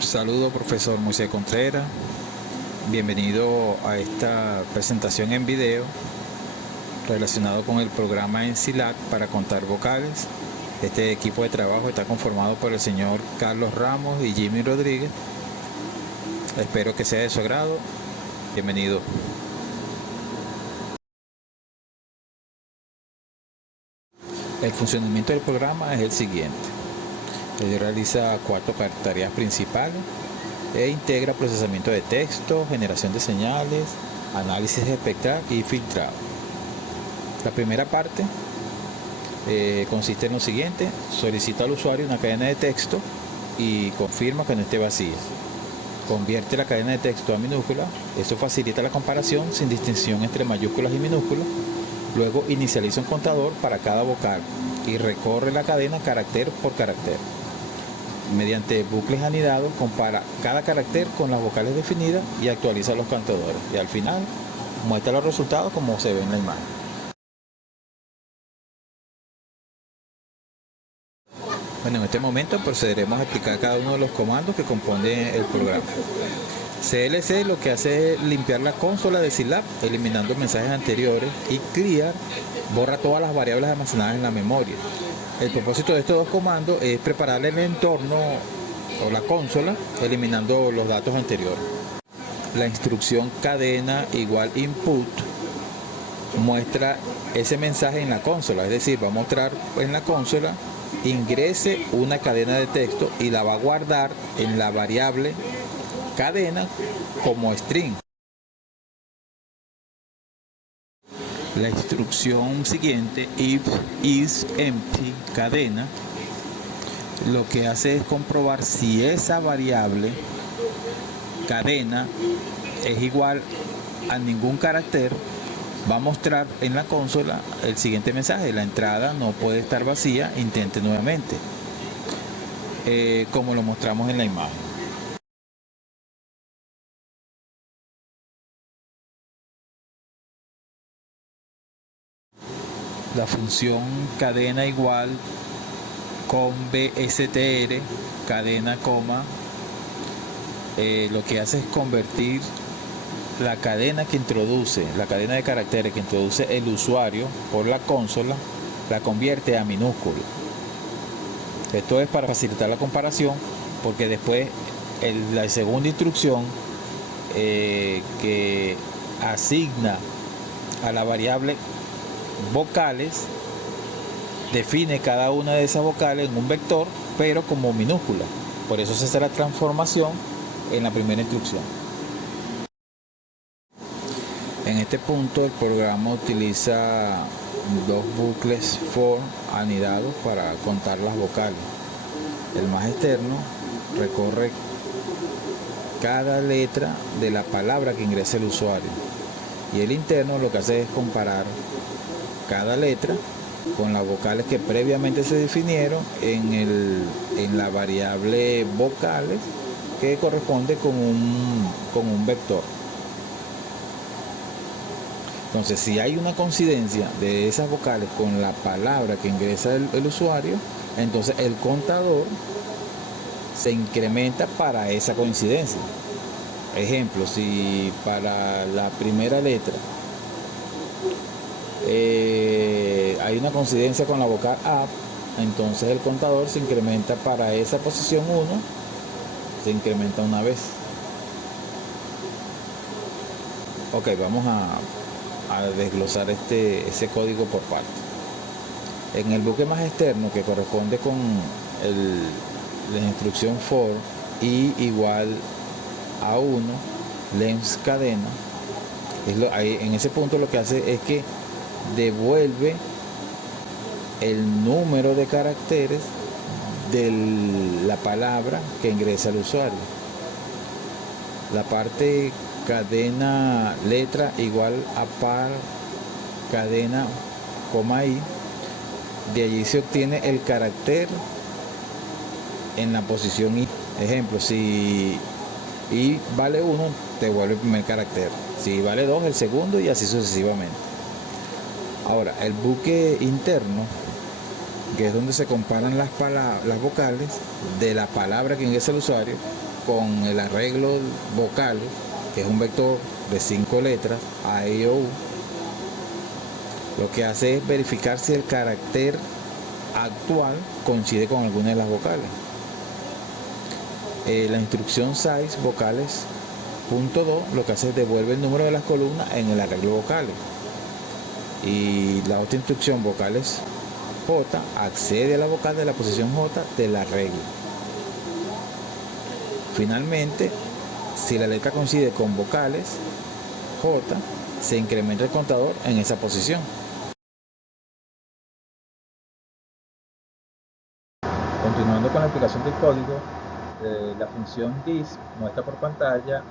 Saludo, profesor Moisés Contreras. Bienvenido a esta presentación en video relacionado con el programa ENSILAC para contar vocales. Este equipo de trabajo está conformado por el señor Carlos Ramos y Jimmy Rodríguez. Espero que sea de su agrado. Bienvenido. El funcionamiento del programa es el siguiente. Él realiza 4 tareas principales e integra procesamiento de texto, generación de señales, análisis espectral y filtrado. La primera parte consiste en lo siguiente: solicita al usuario una cadena de texto y confirma que no esté vacía. Convierte la cadena de texto a minúscula. Esto facilita la comparación sin distinción entre mayúsculas y minúsculas. Luego inicializa un contador para cada vocal y recorre la cadena carácter por carácter. Mediante bucles anidados compara cada carácter con las vocales definidas y actualiza los contadores. Y al final muestra los resultados como se ve en la imagen. Bueno, en este momento procederemos a explicar cada uno de los comandos que componen el programa. CLC lo que hace es limpiar la consola de SYLAB, eliminando mensajes anteriores, y Clear borra todas las variables almacenadas en la memoria. El propósito de estos dos comandos es preparar el entorno o la consola, eliminando los datos anteriores. La instrucción cadena igual input muestra ese mensaje en la consola, es decir, va a mostrar en la consola ingrese una cadena de texto y la va a guardar en la variable cadena como string. La instrucción siguiente, if is empty cadena, lo que hace es comprobar si esa variable cadena es igual a ningún carácter. Va a mostrar en la consola el siguiente mensaje: la entrada no puede estar vacía, intente nuevamente, como lo mostramos en la imagen. La función cadena igual con BSTR cadena coma lo que hace es convertir la cadena la cadena de caracteres que introduce el usuario por la consola, la convierte a minúscula. Esto es para facilitar la comparación, porque después la segunda instrucción que asigna a la variable vocales define cada una de esas vocales en un vector, pero como minúscula. Por eso se hace la transformación en la primera instrucción. En este punto el programa utiliza 2 bucles for anidados para contar las vocales. El más externo recorre cada letra de la palabra que ingresa el usuario, y el interno lo que hace es comparar cada letra con las vocales que previamente se definieron en la variable vocales, que corresponde con un vector. Entonces, si hay una coincidencia de esas vocales con la palabra que ingresa el usuario, entonces el contador se incrementa para esa coincidencia. Ejemplo, si para la primera letra hay una coincidencia con la vocal A, entonces el contador se incrementa para esa posición 1, se incrementa una vez. Ok, vamos a desglosar ese código por partes. En el bucle más externo, que corresponde con la instrucción for i igual a 1 length cadena, en ese punto lo que hace es que devuelve el número de caracteres de la palabra que ingresa el usuario. La parte cadena letra igual a par cadena coma i, de allí se obtiene el carácter en la posición i. Ejemplo, si i vale 1, te vuelve el primer carácter; si vale 2, el segundo, y así sucesivamente. Ahora, el bucle interno, que es donde se comparan las vocales de la palabra que ingresa el usuario, con el arreglo vocal, que es un vector de 5 letras, A, E, I, O, U. Lo que hace es verificar si el carácter actual coincide con alguna de las vocales. La instrucción size vocales punto 2 lo que hace es devuelve el número de las columnas en el arreglo vocales. Y la otra instrucción vocales J accede a la vocal de la posición J del arreglo. Finalmente, si la letra coincide con vocales J, se incrementa el contador en esa posición. Continuando con la explicación del código, la función dis muestra por pantalla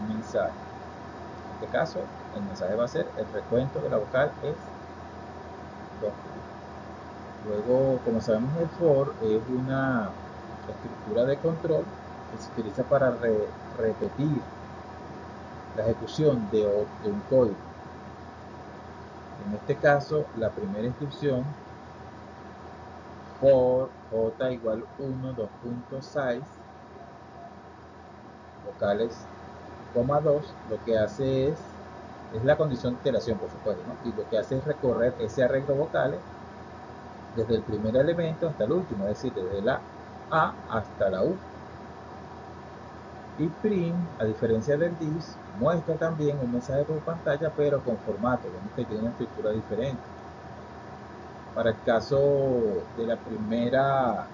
un mensaje. En este caso, el mensaje va a ser el recuento de la vocal es 2. Luego, como sabemos, el for es una estructura de control que se utiliza para repetir la ejecución de un código. En este caso, la primera instrucción, for j igual 1, 2.size, vocales, 2, lo que hace es la condición de iteración, por supuesto, ¿no? Y lo que hace es recorrer ese arreglo vocales desde el primer elemento hasta el último, es decir, desde la A hasta la U. Y print, a diferencia del dis, muestra también un mensaje por pantalla, pero con formato, vemos que tiene una estructura diferente. Para el caso de la primera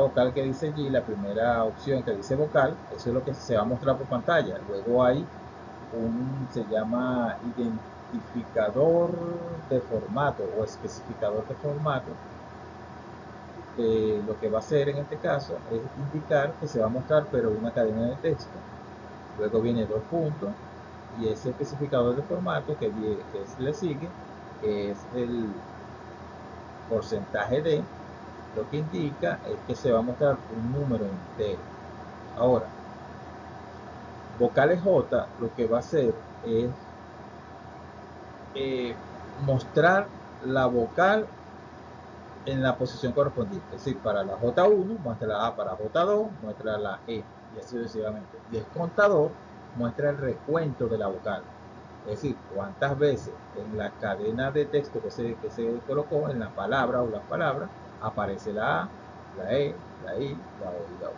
vocal que dice allí, la primera opción que dice vocal, eso es lo que se va a mostrar por pantalla. Luego hay se llama identificador de formato o especificador de formato. Lo que va a hacer en este caso es indicar que se va a mostrar pero una cadena de texto. Luego viene 2 puntos y ese especificador de formato que le sigue, que es el porcentaje de, lo que indica es que se va a mostrar un número entero. Ahora, vocales J lo que va a hacer es mostrar la vocal en la posición correspondiente. Es decir, para la J1 muestra la A, para J2 muestra la E, y así sucesivamente. Y el contador muestra el recuento de la vocal. Es decir, cuántas veces en la cadena de texto que se colocó, en la palabra o las palabras, aparece la A, la E, la I, la O y la U.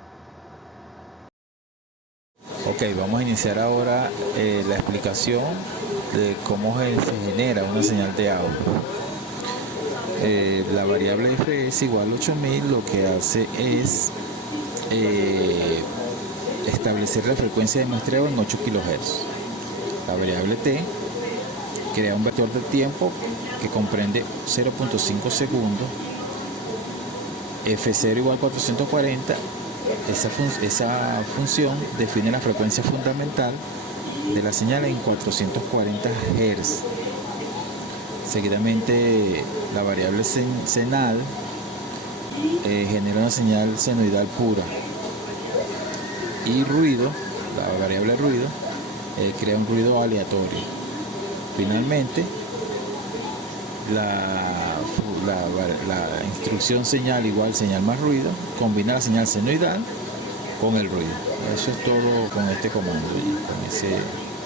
Ok, vamos a iniciar ahora la explicación de cómo se genera una señal de audio. La variable f es igual a 8000, lo que hace es establecer la frecuencia de muestreo en 8 kHz. La variable t crea un vector de tiempo que comprende 0.5 segundos, f0 igual a 440. Esa función define la frecuencia fundamental de la señal en 440 Hz. Seguidamente, la variable senal genera una señal senoidal pura. Y ruido, la variable ruido, crea un ruido aleatorio. Finalmente, la instrucción señal igual señal más ruido combina la señal senoidal con el ruido. Eso es todo con este comando, con ese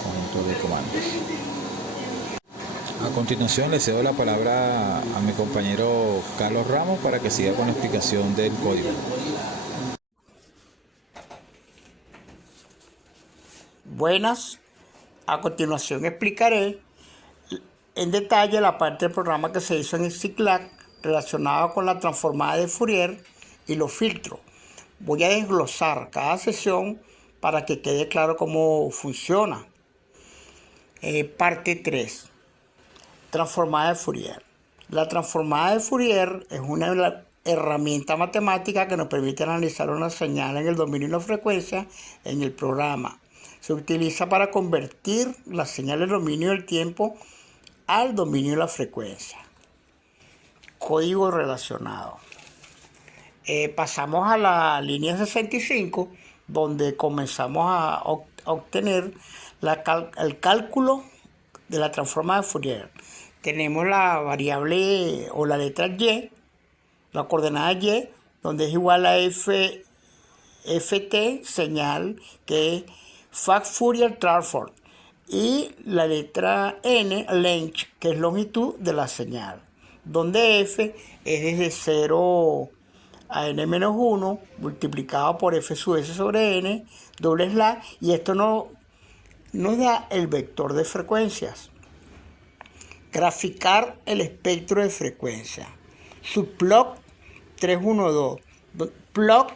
conjunto de comandos. A continuación le cedo la palabra a mi compañero Carlos Ramos para que siga con la explicación del código. Buenas, a continuación explicaré en detalle la parte del programa que se hizo en Cyclac relacionada con la transformada de Fourier y los filtros. Voy a desglosar cada sesión para que quede claro cómo funciona. Parte 3. Transformada de Fourier. La transformada de Fourier es una herramienta matemática que nos permite analizar una señal en el dominio y la frecuencia en el programa. Se utiliza para convertir la señal del dominio del tiempo al dominio de la frecuencia. Código relacionado. Pasamos a la línea 65, donde comenzamos a obtener el cálculo de la transformada de Fourier. Tenemos la variable o la letra y, la coordenada y, donde es igual a f FT, señal, que es Fast Fourier Transform. Y la letra N, length, que es longitud de la señal. Donde F es desde 0 a n-1 multiplicado por f sub s sobre n, doble slash, y esto nos da el vector de frecuencias. Graficar el espectro de frecuencia. Subplot 312. Plot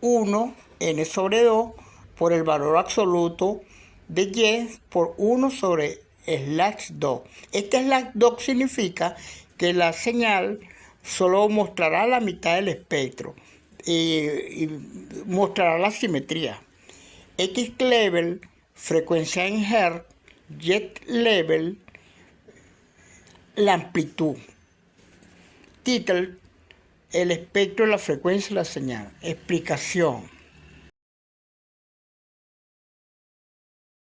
1 n sobre 2 por el valor absoluto de y por 1 sobre slash 2. Este slash 2 significa que la señal solo mostrará la mitad del espectro y mostrará la simetría. X level, frecuencia en Hertz, Y level, la amplitud. Título, el espectro de la frecuencia de la señal. Explicación.